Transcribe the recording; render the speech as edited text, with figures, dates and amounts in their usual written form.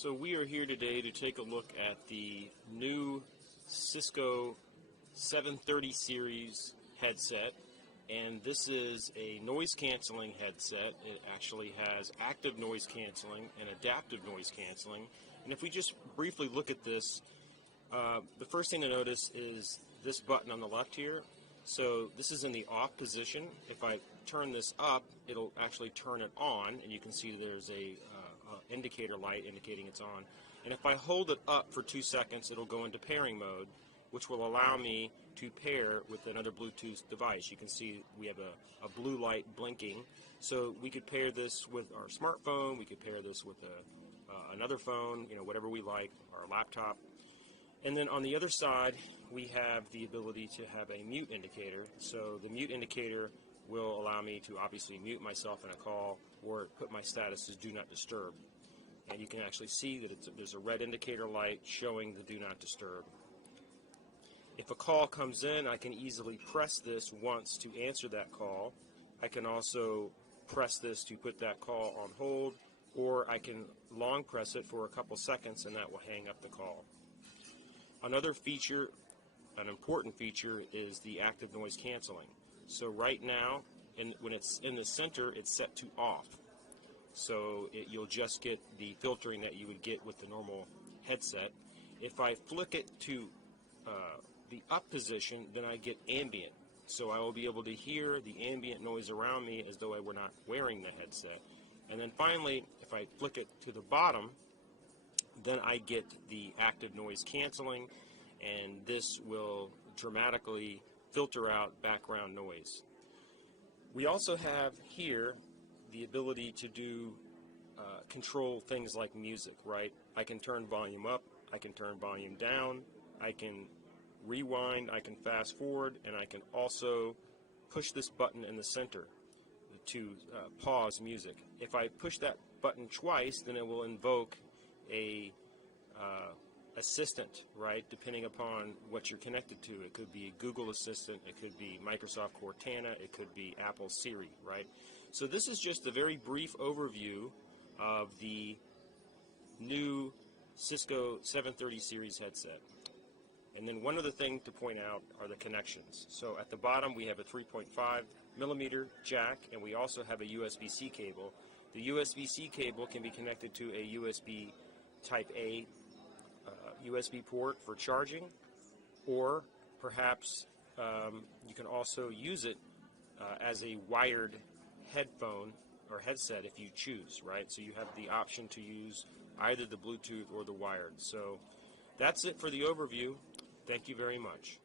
So we are here today to take a look at the new Cisco 730 series headset, and this is a noise canceling headset. It actually has active noise canceling and adaptive noise canceling. And if we just briefly look at this, the first thing to notice is this button on the left here. So this is in the off position. If I turn this up, it'll actually turn it on, and you can see there's a indicator light indicating it's on. And if I hold it up for 2 seconds, it'll go into pairing mode, which will allow me to pair with another Bluetooth device. You can see we have a blue light blinking. So we could pair this with our smartphone, we could pair this with another phone, whatever we like, our laptop. And then on the other side, we have the ability to have a mute indicator. So the mute indicator will allow me to obviously mute myself in a call or put my status as do not disturb. And you can actually see that there's a red indicator light showing the do not disturb. If a call comes in, I can easily press this once to answer that call. I can also press this to put that call on hold, or I can long press it for a couple seconds and that will hang up the call. Another feature, an important feature, is the active noise canceling. So right now, when it's in the center, it's set to off. So you'll just get the filtering that you would get with the normal headset. If I flick it to the up position, then I get ambient. So I will be able to hear the ambient noise around me as though I were not wearing the headset. And then finally, if I flick it to the bottom, then I get the active noise canceling, and this will dramatically filter out background noise. We also have here the ability to do control things like music, right? I can turn volume up, I can turn volume down, I can rewind, I can fast forward, and I can also push this button in the center to pause music. If I push that button twice, then it will invoke a assistant, right, depending upon what you're connected to. It could be Google Assistant, it could be Microsoft Cortana, it could be Apple Siri, right? So this is just a very brief overview of the new Cisco 730 series headset. And then one other thing to point out are the connections. So at the bottom we have a 3.5 millimeter jack, and we also have a USB-C cable. The USB-C cable can be connected to a USB Type A USB port for charging, or perhaps you can also use it as a wired headphone or headset if you choose, right? So you have the option to use either the Bluetooth or the wired. So that's it for the overview. Thank you very much.